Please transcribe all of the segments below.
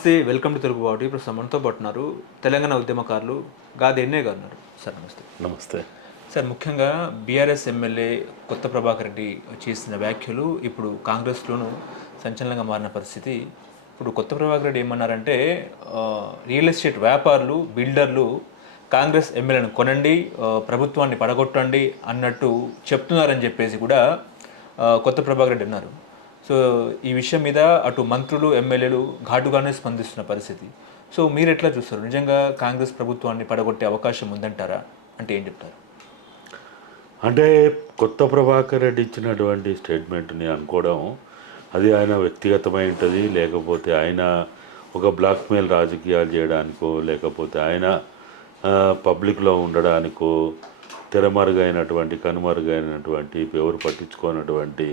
నమస్తే welcome to Telugu బాటి ఇప్పుడు మనతో పాటు ఉన్నారు తెలంగాణ ఉద్యమకారులు గాది ఎన్నే గారు ఉన్నారు. సార్ నమస్తే. నమస్తే. సార్ ముఖ్యంగా బీఆర్ఎస్ ఎమ్మెల్యే కొత్త ప్రభాకర్ రెడ్డి చేసిన వ్యాఖ్యలు ఇప్పుడు కాంగ్రెస్లోనూ సంచలనంగా మారిన పరిస్థితి. ఇప్పుడు కొత్త ప్రభాకర్ రెడ్డి ఏమన్నారంటే రియల్ ఎస్టేట్ వ్యాపారులు బిల్డర్లు కాంగ్రెస్ ఎమ్మెల్యేను కొనండి ప్రభుత్వాన్ని పడగొట్టండి అన్నట్టు చెప్తున్నారని చెప్పేసి కూడా కొత్త ప్రభాకర్ రెడ్డి అన్నారు. సో ఈ విషయం మీద అటు మంత్రులు ఎమ్మెల్యేలు ఘాటుగానే స్పందిస్తున్న పరిస్థితి. సో మీరు ఎట్లా చూస్తారు? నిజంగా కాంగ్రెస్ ప్రభుత్వాన్ని పడగొట్టే అవకాశం ఉందంటారా? అంటే ఏం చెప్తారు? అంటే కొత్త ప్రభాకర్ రెడ్డి ఇచ్చినటువంటి స్టేట్మెంట్ని అనుకోవడం అది ఆయన వ్యక్తిగతమై ఉంటుంది లేకపోతే ఆయన ఒక బ్లాక్మెయిల్ రాజకీయాలు చేయడానికో లేకపోతే ఆయన పబ్లిక్లో ఉండడానికో తెరమరుగైనటువంటి కనుమరుగైనటువంటి ఎవరు పట్టించుకోనటువంటి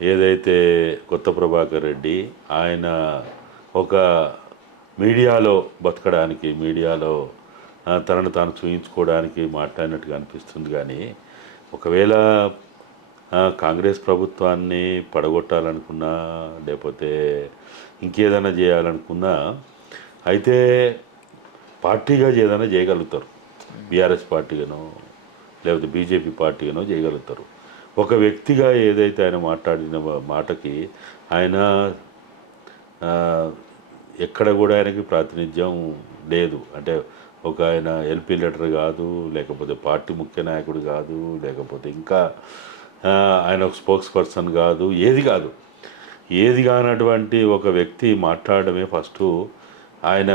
ఏదైతే కొత్త ప్రభాకర్ రెడ్డి ఆయన ఒక మీడియాలో బతకడానికి మీడియాలో తనను తాను చూయించుకోవడానికి మాట్లాడినట్టుగా అనిపిస్తుంది కానీ ఒకవేళ కాంగ్రెస్ ప్రభుత్వాన్ని పడగొట్టాలనుకున్నా లేకపోతే ఇంకేదైనా చేయాలనుకున్నా అయితే పార్టీగా ఏదైనా చేయగలుగుతారు. బీఆర్ఎస్ పార్టీగానో లేకపోతే బీజేపీ పార్టీగానో చేయగలుగుతారు. ఒక వ్యక్తిగా ఏదైతే ఆయన మాట్లాడిన మాటకి ఆయన ఎక్కడ కూడా ఆయనకి ప్రాతినిధ్యం లేదు. అంటే ఒక ఆయన ఎల్పీ లెటర్ కాదు లేకపోతే పార్టీ ముఖ్య నాయకుడు కాదు లేకపోతే ఇంకా ఆయన ఒక స్పోక్స్ పర్సన్ కాదు ఏది కాదు. ఏది కానటువంటి ఒక వ్యక్తి మాట్లాడడమే ఫస్ట్ ఆయన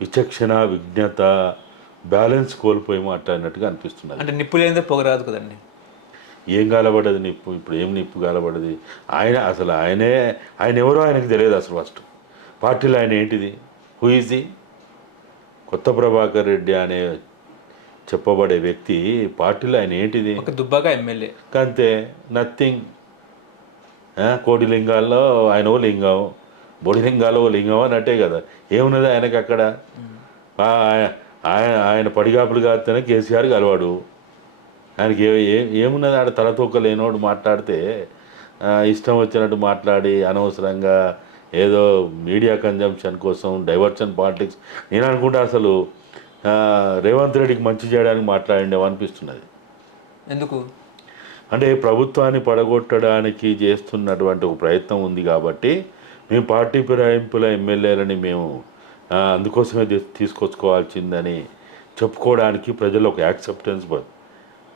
విచక్షణ విజ్ఞత బ్యాలెన్స్ కోల్పోయి మాట్లాడినట్టుగా అనిపిస్తున్నారు అంటే నిప్పు లేనిదే పొగరాదు కదండి. ఏం గాలబడ్డది నిప్పు? ఇప్పుడు ఏం నిప్పు గాలబడ్డది? ఆయన అసలు ఆయనే ఆయన ఎవరో ఆయనకు తెలియదు అసలు ఫస్ట్ పార్టీలో ఆయన ఏంటిది? హూ ఈజ్ కొత్త ప్రభాకర్ రెడ్డి అనే చెప్పబడే వ్యక్తి పార్టీలో ఆయన ఏంటిది? ఒక దుబ్బాగా ఎమ్మెల్యే. అంతే నథింగ్ కోడి లింగాల్లో ఆయన ఓ లింగం బొడి లింగాలు ఓ లింగం అన్నట్టే కదా. ఏమున్నది ఆయనకి అక్కడ? ఆయన ఆయన పడిగాపులు కాస్తేనే కేసీఆర్ కలవాడు ఆయనకి ఏ ఏమున్నది ఆడ తలతూక లేనోడు మాట్లాడితే ఇష్టం వచ్చినట్టు మాట్లాడి అనవసరంగా ఏదో మీడియా కన్జంప్షన్ కోసం డైవర్షన్ పాలిటిక్స్ నేను అనుకుంటా అసలు రేవంత్ రెడ్డికి మంచి చేయడానికి మాట్లాడిండేమో అనిపిస్తున్నది. ఎందుకు? అంటే ప్రభుత్వాన్ని పడగొట్టడానికి చేస్తున్నటువంటి ఒక ప్రయత్నం ఉంది కాబట్టి మేము పార్టీ ఫిరాయింపుల ఎమ్మెల్యేలని మేము అందుకోసమే తీసుకొచ్చుకోవాల్సిందని చెప్పుకోవడానికి ప్రజలు ఒక యాక్సెప్టెన్స్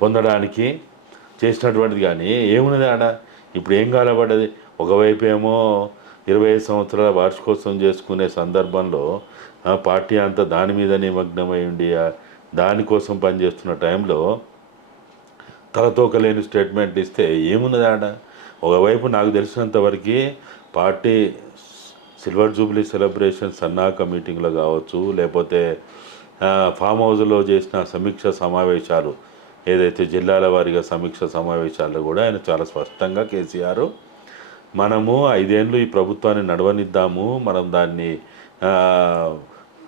పొందడానికి చేసినటువంటిది కానీ ఏమున్నది ఆడ? ఇప్పుడు ఏం కాలబడ్డది? ఒకవైపు ఏమో ఇరవై ఐదు సంవత్సరాల వార్షికోత్సవం చేసుకునే సందర్భంలో పార్టీ అంతా దాని మీద నిమగ్నమై ఉండి దానికోసం పనిచేస్తున్న టైంలో తలతోకలేని స్టేట్మెంట్ ఇస్తే ఏమున్నది ఆడ? ఒకవైపు నాకు తెలిసినంతవరకు పార్టీ సిల్వర్ జూబ్లీ సెలబ్రేషన్ సన్నాహక మీటింగ్లో కావచ్చు లేకపోతే ఫామ్ హౌస్లో చేసిన సమీక్ష సమావేశాలు ఏదైతే జిల్లాల వారీగా సమీక్ష సమావేశాల్లో కూడా ఆయన చాలా స్పష్టంగా కేసీఆర్ మనము ఐదేళ్ళు ఈ ప్రభుత్వాన్ని నడవనిద్దాము మనం దాన్ని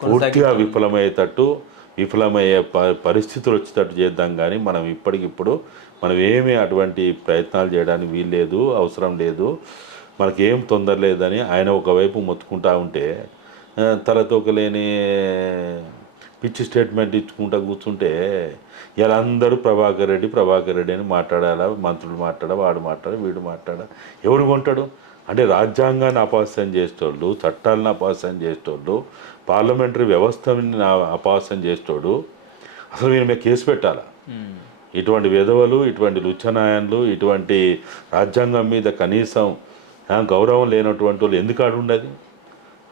పూర్తిగా విఫలమయ్యేటట్టు విఫలమయ్యే ప పరిస్థితులు వచ్చేటట్టు చేద్దాం కానీ మనం ఇప్పటికిప్పుడు మనం ఏమీ అటువంటి ప్రయత్నాలు చేయడానికి వీల్లేదు అవసరం లేదు మనకేం తొందర లేదని ఆయన ఒకవైపు మొత్తుకుంటా ఉంటే ఆ, తలతోక లేని పిచ్చి స్టేట్మెంట్ ఇచ్చుకుంటా కూర్చుంటే ఇలా అందరూ ప్రభాకర్ రెడ్డి ప్రభాకర్ రెడ్డి అని మాట్లాడాలా? మంత్రులు మాట్లాడ? వాడు మాట్లాడ? వీడు మాట్లాడ? ఎవరు కొంటాడు? అంటే రాజ్యాంగాన్ని అపహాస్యం చేసేటోళ్ళు చట్టాలను అపహాస్యం చేసేటోళ్ళు పార్లమెంటరీ వ్యవస్థని అపహాస్యం చేసేటోడు అసలు వీరి మీద కేసు పెట్టాలా? ఇటువంటి విధవలు ఇటువంటి లుచ్చనాయన్లు ఇటువంటి రాజ్యాంగం మీద కనీసం గౌరవం లేనటువంటి వాళ్ళు ఎందుకు ఆడుండదు?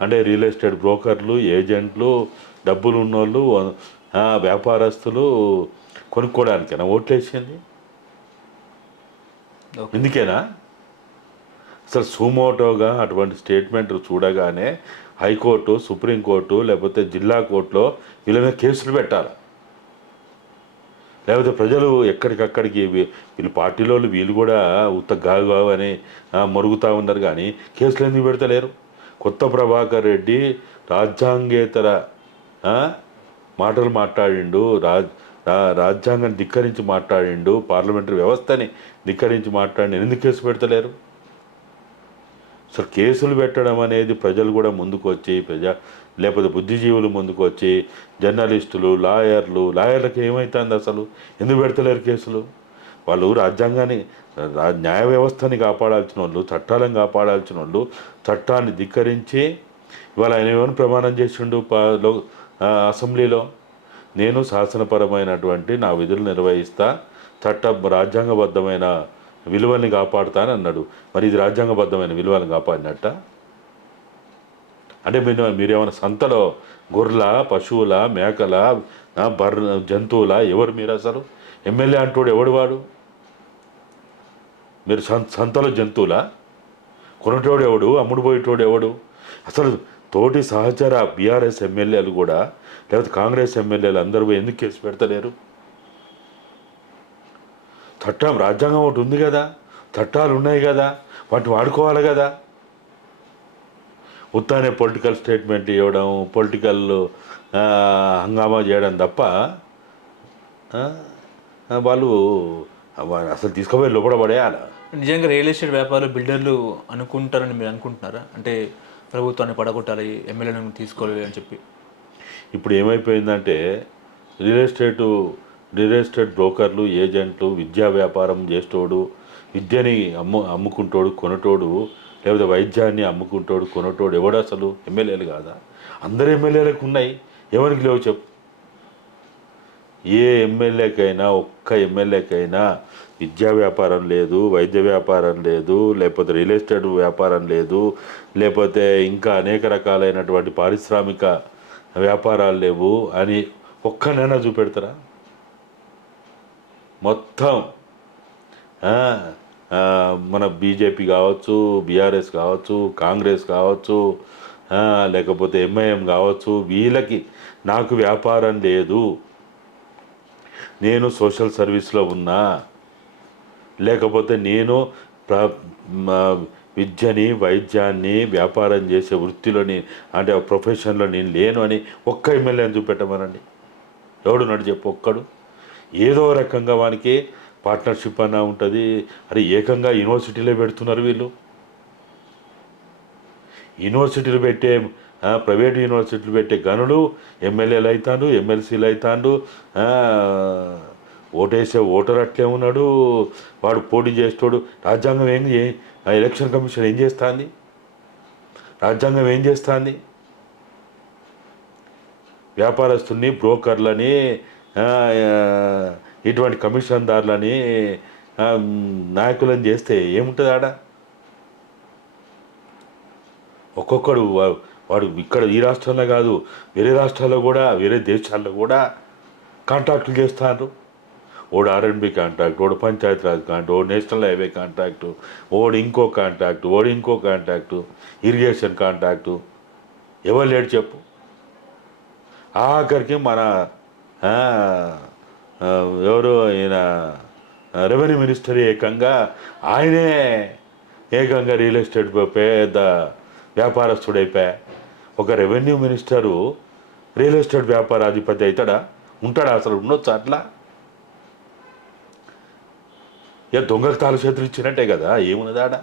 అంటే రియల్ ఎస్టేట్ బ్రోకర్లు ఏజెంట్లు డబ్బులు ఉన్నోళ్ళు వ్యాపారస్తులు కొనుక్కోవడానికేనా ఓట్లేసింది. ఎందుకేనా అసలు సుమోటోగా అటువంటి స్టేట్మెంట్ చూడగానే హైకోర్టు సుప్రీంకోర్టు లేకపోతే జిల్లా కోర్టులో వీళ్ళ మీద కేసులు పెట్టాలి. లేకపోతే ప్రజలు ఎక్కడికక్కడికి వీ- వీళ్ళు పార్టీలో వాళ్ళు కూడా ఉత్త గాగు అని మరుగుతూ ఉన్నారు కానీ కేసులు ఎందుకు పెడతలేరు? కొత్త ప్రభాకర్ రెడ్డి రాజ్యాంగేతర మాటలు మాట్లాడిండు రాజ్ రా- రాజ్యాంగాన్ని ధిక్కరించి మాట్లాడిండు పార్లమెంటరీ వ్యవస్థని ధిక్కరించి మాట్లాడి ఎందుకు కేసు పెడతలేరు? అసలు కేసులు పెట్టడం అనేది ప్రజలు కూడా ముందుకు వచ్చి ప్రజా లేకపోతే బుద్ధిజీవులు ముందుకు వచ్చి జర్నలిస్టులు లాయర్లు లాయర్లకు ఏమవుతుంది అసలు? ఎందుకు పెడతలేరు కేసులు? వాళ్ళు రాజ్యాంగాన్ని రా- న్యాయ వ్యవస్థని కాపాడాల్సిన వాళ్ళు చట్టాలను కాపాడాల్సిన వాళ్ళు చట్టాన్ని ధిక్కరించి ఇవాళ ఆయన ఏమైనా ప్రమాణం చేసిండు లో- అసెంబ్లీలో? నేను శాసనపరమైనటువంటి నా విధులు నిర్వహిస్తా చట్ట రాజ్యాంగబద్ధమైన విలువల్ని కాపాడుతానని అన్నాడు. మరి ఇది రాజ్యాంగబద్ధమైన విలువలను కాపాడినట్ట? అంటే మీరు మీరేమైనా సంతలో గొర్రెల పశువుల మేకల బర్ర బర్రె జంతువుల ఎవరు మీరు అసలు? ఎమ్మెల్యే అంటోడు ఎవడు వాడు? మీరు సం సంతలో జంతువులా? కొనటోడు ఎవడు? అమ్ముడు పోయేటోడు ఎవడు? అసలు తోటి సహచర బీఆర్ఎస్ ఎమ్మెల్యేలు కూడా లేకపోతే కాంగ్రెస్ ఎమ్మెల్యేలు అందరూ పోయి ఎందుకు కేసు పెడతలేరు? చట్టం రాజ్యాంగం ఒకటి ఉంది కదా చట్టాలు ఉన్నాయి కదా వాటిని వాడుకోవాలి కదా. ఉత్తానే పొలిటికల్ స్టేట్మెంట్ ఇవ్వడం పొలిటికల్ హంగామా చేయడం తప్ప వాళ్ళు అసలు తీసుకుపోయి లోపల పడేయాలి? నిజంగా రియల్ ఎస్టేట్ వ్యాపారులు బిల్డర్లు అనుకుంటారని మీరు అనుకుంటున్నారా? అంటే ప్రభుత్వాన్ని పడగొట్టాలి ఎమ్మెల్యేలను తీసుకోవాలి అని చెప్పి. ఇప్పుడు ఏమైపోయిందంటే రియల్ ఎస్టేటు రియల్ ఎస్టేట్ బ్రోకర్లు ఏజెంట్లు విద్యా వ్యాపారం చేసేటోడు విద్యని అమ్ము అమ్ముకుంటోడు కొనటోడు లేకపోతే వైద్యాన్ని అమ్ముకుంటోడు కొనటోడు ఎవడు అసలు? ఎమ్మెల్యేలు కాదా? అందరు ఎమ్మెల్యేలకు ఉన్నాయి. ఎవరికి లేవు చెప్పు. ఏ ఎమ్మెల్యేకైనా ఒక్క ఎమ్మెల్యేకైనా విద్యా వ్యాపారం లేదు వైద్య వ్యాపారం లేదు లేకపోతే రియల్ ఎస్టేట్ వ్యాపారం లేదు లేకపోతే ఇంకా అనేక రకాలైనటువంటి పారిశ్రామిక వ్యాపారాలు లేవు అని ఒక్కనైనా చూపెడతారా? మొత్తం మన బీజేపీ కావచ్చు బీఆర్ఎస్ కావచ్చు కాంగ్రెస్ కావచ్చు లేకపోతే ఎంఐఎం కావచ్చు వీళ్ళకి నాకు వ్యాపారం లేదు. నేను సోషల్ సర్వీస్లో ఉన్నా లేకపోతే నేను ప్ర విద్యని వైద్యాన్ని వ్యాపారం చేసే వృత్తిలోని అంటే ప్రొఫెషన్లో నేను లేను అని ఒక్క ఎమ్మెల్యేని చూపెట్టమనండి. ఎవడు నడు చెప్పు ఒక్కడు. ఏదో రకంగా వానికి పార్ట్నర్షిప్ అన్న ఉంటుంది. అరే ఏకంగా యూనివర్సిటీలో పెడుతున్నారు వీళ్ళు. యూనివర్సిటీలు పెట్టే ప్రైవేట్ యూనివర్సిటీలు పెట్టే గనులు ఎమ్మెల్యేలు అవుతాడు ఎమ్మెల్సీలు అవుతాడు ఓటేసే ఓటర్ అట్లే ఉన్నాడు వాడు పోటీ చేస్తాడు రాజ్యాంగం ఏం ఎలక్షన్ కమిషన్ ఏం చేస్తుంది? రాజ్యాంగం ఏం చేస్తుంది? వ్యాపారస్తుల్ని బ్రోకర్లని ఇటువంటి కమిషన్దారులని ఆ, నాయకులను చేస్తే ఏముంటుంది ఆడ? ఒక్కొక్కడు వాడు ఇక్కడ ఈ రాష్ట్రంలో కాదు వేరే రాష్ట్రాల్లో కూడా వేరే దేశాల్లో కూడా కాంట్రాక్టులు చేస్తారు ఓడు ఆర్ఎండ్బి కాంట్రాక్ట్ ఓడు పంచాయత్ రాజ్ కాంట్రాక్ట్ ఓడు నేషనల్ హైవే కాంట్రాక్ట్ ఓడు ఇంకో కాంట్రాక్ట్ ఓడు ఇంకో కాంట్రాక్ట్ ఇరిగేషన్ కాంట్రాక్టు. ఎవరు లేడు చెప్పు. ఆఖరికి మన ఎవరు ఈయన రెవెన్యూ మినిస్టర్ ఏకంగా ఆయనే ఏకంగా రియల్ ఎస్టేట్ పెద్ద వ్యాపారస్తుడైపోయా ఒక రెవెన్యూ మినిస్టరు రియల్ ఎస్టేట్ వ్యాపారాధిపతి అవుతాడా? ఉంటాడా? అసలు ఉండొచ్చు అట్లా? ఇక దొంగకు తాలు చేతులు ఇచ్చినట్టే కదా ఏమున్నదాడ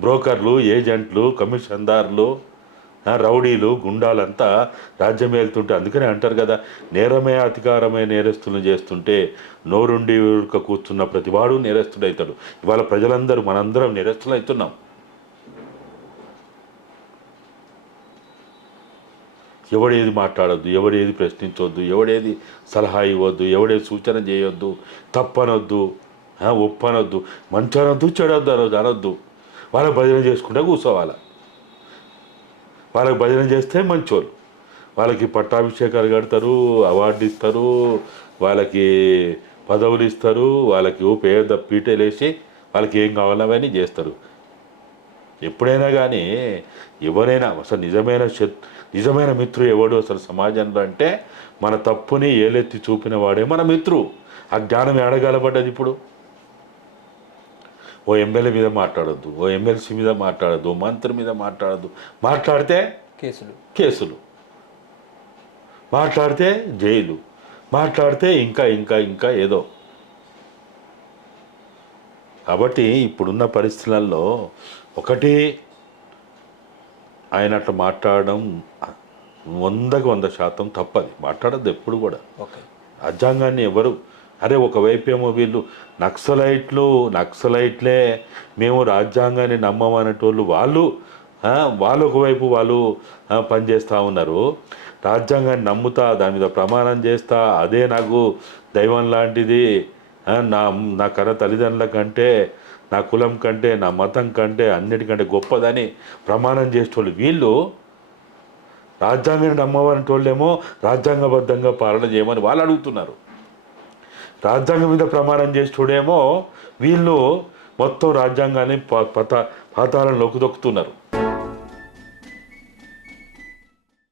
బ్రోకర్లు ఏజెంట్లు కమిషన్దారులు రౌడీలు గుండాలంతా రాజ్యం వెళ్తుంటే అందుకనే అంటారు కదా నేరమే అధికారమే నేరస్తులను చేస్తుంటే నోరుండి ఊరుక కూర్చున్న ప్రతివాడు నేరస్తుడవుతాడు ఇవాళ ప్రజలందరూ మనందరం నేరస్తులు అవుతున్నాం ఎవడేది మాట్లాడొద్దు ఎవడేది ప్రశ్నించొద్దు ఎవడేది సలహా ఇవ్వద్దు ఎవడేది సూచన చేయొద్దు తప్పనొద్దు. ఉప్పు అనొద్దు మంచు అనొద్దు చెడొద్దు అనొద్దు. అనొద్దు వాళ్ళకి భజన చేసుకుంటే కూర్చోవాలి? వాళ్ళకి భజన చేస్తే మంచోళ్ళు. వాళ్ళకి పట్టాభిషేకాలు కడతారు అవార్డు ఇస్తారు వాళ్ళకి పదవులు ఇస్తారు వాళ్ళకి ఓ పేద పీటలు వేసి వాళ్ళకి ఏం కావాలో అవన్నీ చేస్తారు. ఎప్పుడైనా కానీ ఎవరైనా అసలు నిజమైన నిజమైన మిత్రుడు ఎవడు అసలు సమాజంలో అంటే మన తప్పుని ఏలెత్తి చూపిన వాడే మన మిత్రుడు. ఆ జ్ఞానం ఎడగలబడ్డది ఇప్పుడు. ఓ ఎమ్మెల్యే మీద మాట్లాడొద్దు ఓ ఎమ్మెల్సీ మీద మాట్లాడద్దు ఓ మంత్రి మీద మాట్లాడద్దు. మాట్లాడితే కేసులు. కేసులు. మాట్లాడితే జైలు. మాట్లాడితే ఇంకా ఇంకా ఇంకా ఏదో. కాబట్టి ఇప్పుడున్న పరిస్థితులలో ఒకటి ఆయన అట్లా మాట్లాడడం వందకు వంద శాతం తప్పది. మాట్లాడద్దు ఎప్పుడు కూడా. ఓకే. రాజ్యాంగాన్ని ఎవరు అరే ఒకవైపేమో వీళ్ళు నక్సలైట్లు నక్సలైట్లే మేము రాజ్యాంగాన్ని నమ్మమనేటోళ్ళు వాళ్ళు వాళ్ళు ఒకవైపు వాళ్ళు పనిచేస్తూ ఉన్నారు. రాజ్యాంగాన్ని నమ్ముతా దాని మీద ప్రమాణం చేస్తా అదే నాకు దైవం లాంటిది నా నా కన్న తల్లిదండ్రుల కంటే నా కులం కంటే నా మతం కంటే అన్నిటికంటే గొప్పదని ప్రమాణం చేసేటోళ్ళు వీళ్ళు రాజ్యాంగాన్ని నమ్మవనేటోళ్ళేమో రాజ్యాంగబద్ధంగా పాలన చేయమని వాళ్ళు అడుగుతున్నారు. రాజ్యాంగం మీద ప్రమాణం చేసేటోడేమో వీళ్ళు మొత్తం రాజ్యాంగాన్ని ప- పత పాతాలను దొక్కుతున్నారు.